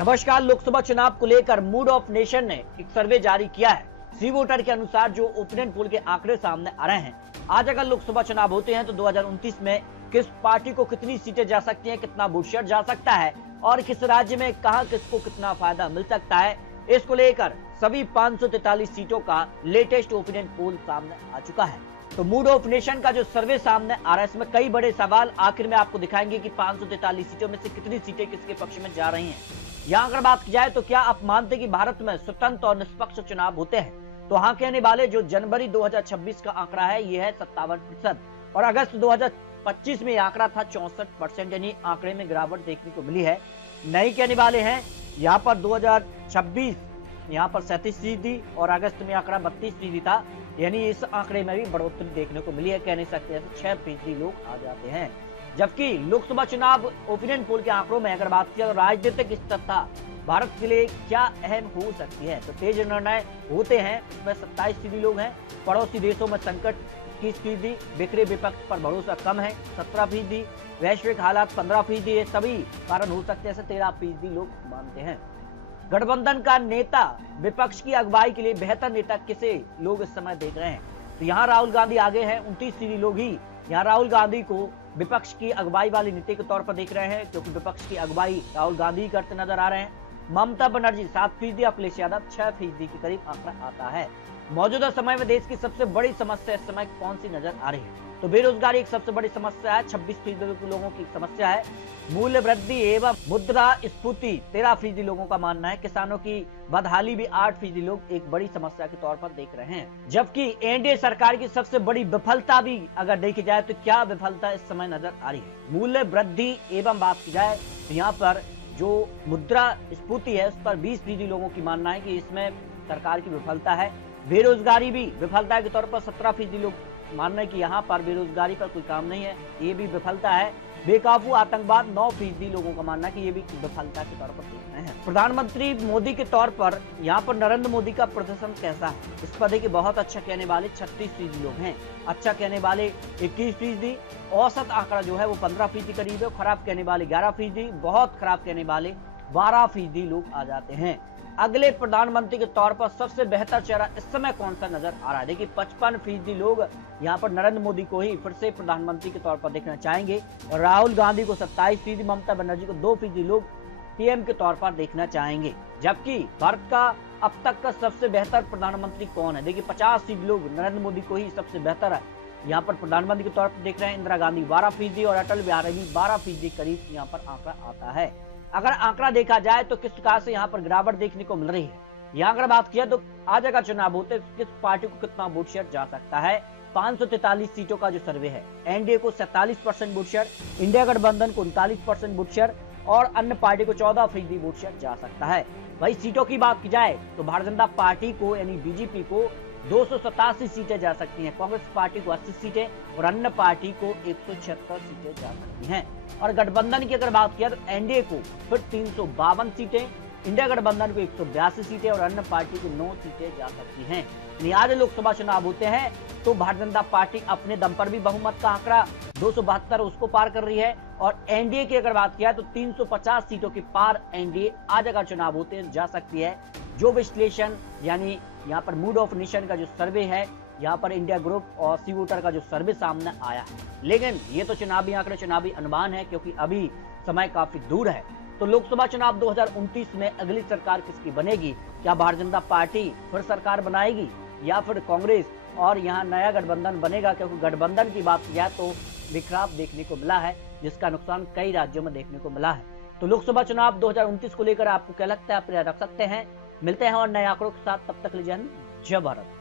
नमस्कार। लोकसभा चुनाव को लेकर मूड ऑफ नेशन ने एक सर्वे जारी किया है। सी वोटर के अनुसार जो ओपिनियन पोल के आंकड़े सामने आ रहे हैं, आज अगर लोकसभा चुनाव होते हैं तो 2029 में किस पार्टी को कितनी सीटें जा सकती हैं, कितना वोट शेयर जा सकता है और किस राज्य में कहां किसको कितना फायदा मिल सकता है, इसको लेकर सभी 543 सीटों का लेटेस्ट ओपिनियन पोल सामने आ चुका है। तो मूड ऑफ नेशन का जो सर्वे सामने आ रहा है, इसमें कई बड़े सवाल आखिर में आपको दिखाएंगे कि 543 सीटों में से कितनी सीटें किसके पक्ष में जा रही हैं। यहाँ अगर बात की जाए तो क्या आप मानते हैं कि भारत में स्वतंत्र और निष्पक्ष चुनाव होते हैं? तो हाँ कहने वाले जो जनवरी 2026 का आंकड़ा है ये है 57% और अगस्त 2025 में आंकड़ा था 64%, यानी आंकड़े में गिरावट देखने को मिली है। नहीं कहने वाले हैं यहाँ पर 2026 यहाँ पर 37% और अगस्त में आंकड़ा 32% था, यानी इस आंकड़े में भी बढ़ोतरी देखने को मिली है। कह नहीं सकते 6% लोग आ जाते हैं। जबकि लोकसभा चुनाव ओपिनियन पोल के आंकड़ों में अगर बात की तो राजनीतिक स्थिरता भारत के लिए क्या अहम हो सकती है, तो तेज निर्णय होते हैं। इसमें 27% लोग हैं। पड़ोसी देशों में संकट 21%, बिखरे विपक्ष पर भरोसा कम है 17%, वैश्विक हालात 15%, ये सभी कारण हो सकते हैं, ऐसे 13% लोग मानते हैं। गठबंधन का नेता विपक्ष की अगुवाई के लिए बेहतर नेता किसे लोग इस समय देख रहे हैं, तो यहाँ राहुल गांधी आगे हैं। 29% लोग ही यहाँ राहुल गांधी को विपक्ष की अगुवाई वाले नेता के तौर पर देख रहे हैं, क्योंकि विपक्ष की अगुवाई राहुल गांधी करते नजर आ रहे हैं। ममता बनर्जी 7%, अखिलेश यादव 6% के करीब आंकड़ा आता है। मौजूदा समय में देश की सबसे बड़ी समस्या इस समय कौन सी नजर आ रही है, तो बेरोजगारी एक सबसे बड़ी समस्या है, 26% लोगों की समस्या है। मूल्य वृद्धि एवं मुद्रास्फीति 13% लोगों का मानना है। किसानों की बदहाली भी 8% लोग एक बड़ी समस्या के तौर पर देख रहे हैं। जबकि एनडीए सरकार की सबसे बड़ी विफलता भी अगर देखी जाए तो क्या विफलता इस समय नजर आ रही है, मूल्य वृद्धि एवं बात की जाए तो यहाँ पर जो मुद्रास्फीति है उस पर 20% लोगों की मानना है कि इसमें सरकार की विफलता है। बेरोजगारी भी विफलता के तौर पर 17% लोग मानना है कि यहाँ पर बेरोजगारी पर कोई काम नहीं है, ये भी विफलता है। बेकाबू आतंकवाद 9% लोगों का मानना है कि ये भी विफलता के तौर पर देख रहे हैं। प्रधानमंत्री मोदी के तौर पर यहाँ पर नरेंद्र मोदी का प्रदर्शन कैसा है, इस पर देखिए बहुत अच्छा कहने वाले 36% लोग हैं, अच्छा कहने वाले 21%, औसत आंकड़ा जो है वो 15% करीब है, खराब कहने वाले 11%, बहुत खराब कहने वाले 12% लोग आ जाते हैं। अगले प्रधानमंत्री के तौर पर सबसे बेहतर चेहरा इस समय कौन सा नजर आ रहा है, देखिए 55% लोग यहाँ पर नरेंद्र मोदी को ही फिर से प्रधानमंत्री के तौर पर देखना चाहेंगे और राहुल गांधी को 27%, ममता बनर्जी को 2% लोग पीएम के तौर पर देखना चाहेंगे। जबकि भारत का अब तक का सबसे बेहतर प्रधानमंत्री कौन है, देखिए 50% लोग नरेंद्र मोदी को ही सबसे बेहतर है यहाँ पर प्रधानमंत्री के तौर पर देख रहे हैं। इंदिरा गांधी 12% और अटल बिहारी भी 12% करीब यहाँ पर आंकड़ा आता है। अगर आंकड़ा देखा जाए तो किस प्रकार से यहाँ पर गिरावट देखने को मिल रही है, यहाँ अगर बात किया तो आज अगर चुनाव होते तो किस पार्टी को कितना वोट शेयर जा सकता है। 543 सीटों का जो सर्वे है, एनडीए को 47% वोट शेयर, इंडिया गठबंधन को 39% वोट शेयर और अन्य पार्टी को 14% वोट शेयर जा सकता है। वही सीटों की बात की जाए तो भारतीय जनता पार्टी को यानी बीजेपी को 287 सीटें जा सकती हैं, कांग्रेस पार्टी को 80 सीटें और अन्य पार्टी को 176 सीटें जा सकती हैं। और गठबंधन की अगर बात किया तो एनडीए को फिर 352 सीटें, इंडिया गठबंधन को 182 सीटें और अन्य पार्टी को 9 सीटें जा सकती हैं। आज लोकसभा चुनाव होते हैं तो भारतीय जनता पार्टी अपने दम पर भी बहुमत का आंकड़ा 272 उसको पार कर रही है और एनडीए की अगर बात किया तो 350 सीटों के पार एनडीए आज अगर चुनाव होते हैं जा सकती है। जो विश्लेषण यानी यहाँ पर मूड ऑफ नेशन का जो सर्वे है, यहाँ पर इंडिया ग्रुप और सी वोटर का जो सर्वे सामने आया है, लेकिन ये तो चुनावी आंकड़े चुनावी अनुमान है क्योंकि अभी समय काफी दूर है। तो लोकसभा चुनाव 2029 में अगली सरकार किसकी बनेगी, क्या भारतीय जनता पार्टी फिर सरकार बनाएगी या फिर कांग्रेस और यहाँ नया गठबंधन बनेगा, क्योंकि गठबंधन की बात की जाए तो बिखराव देखने को मिला है जिसका नुकसान कई राज्यों में देखने को मिला है। तो लोकसभा चुनाव 2029 को लेकर आपको क्या लगता है, आप रख सकते हैं। मिलते हैं और नए आंकड़ों के साथ, तब तक लीजिए जय भारत।